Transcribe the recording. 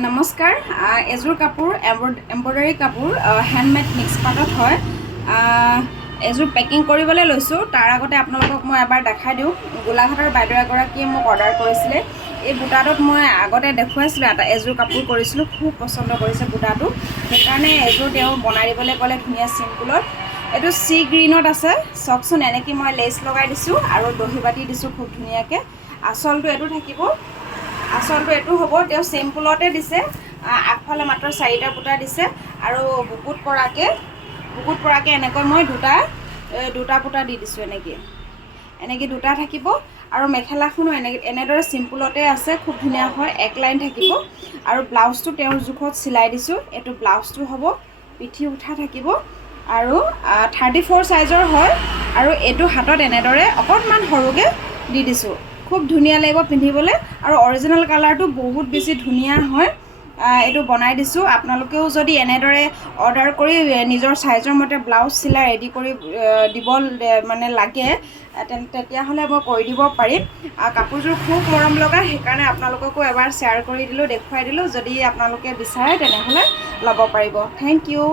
নমস্কাৰ এযোৰ কাপোৰ এম্ব্ৰইডাৰী কাপোৰ হেণ্ডমেড মিক্স পাটত হয় এযোৰ পেকিং কৰিবলৈ লৈছোঁ তাৰ আগতে আপোনালোকক মই এবাৰ দেখাই দিওঁ গোলাঘাটৰ বাইদেউ এগৰাকীয়ে মোক অৰ্ডাৰ কৰিছিলে এই বুটাটোত মই আগতে দেখুৱাইছিলোঁ এযোৰ কাপোৰ কৰিছিলোঁ খুব পচন্দ কৰিছে বুটাটো সেইকাৰণে এযোৰ তেওঁ বনাই দিবলৈ ক'লে ধুনীয়া চিম্পুলত এইটো চি গ্ৰীণত আছে চাওকচোন এনেকৈ মই লেচ লগাই দিছোঁ আৰু দহি বাতি দিছোঁ খুব ধুনীয়াকৈ আঁচলটো এইটো থাকিব আঁচলটো এইটো হ'ব তেওঁ চিম্পুলতে দিছে আগফালে মাত্ৰ 4টা বুটা দিছে আৰু বুকুত পৰাকৈ এনেকৈ মই দুটা বুটা দি দিছোঁ এনেকৈ দুটা থাকিব আৰু মেখেলাখনো এনেদৰে চিম্পুলতে আছে খুব ধুনীয়া হয় এক লাইন থাকিব আৰু ব্লাউজটো তেওঁৰ জোখত চিলাই দিছোঁ এইটো ব্লাউজটো হ'ব পিঠি উঠা থাকিব আৰু 34 সাইজৰ হয় আৰু এইটো হাতত এনেদৰে অকণমান সৰুকৈ দি দিছোঁ খুব ধুনীয়া লাগিব পিন্ধিবলৈ আৰু অৰিজিনেল কালাৰটো বহুত বেছি ধুনীয়া হয় এইটো বনাই দিছোঁ আপোনালোকেও যদি এনেদৰে অৰ্ডাৰ কৰি নিজৰ সাইজৰ মতে ব্লাউজ চিলাই ৰেডি কৰি দিব মানে লাগে তেতিয়াহ'লে মই কৰি দিব পাৰিম কাপোৰযোৰ খুব মৰম লগা সেইকাৰণে আপোনালোককো এবাৰ শ্বেয়াৰ কৰি দিলোঁ দেখুৱাই দিলোঁ যদি আপোনালোকে বিচাৰে তেনেহ'লে ল'ব পাৰিব থেংক ইউ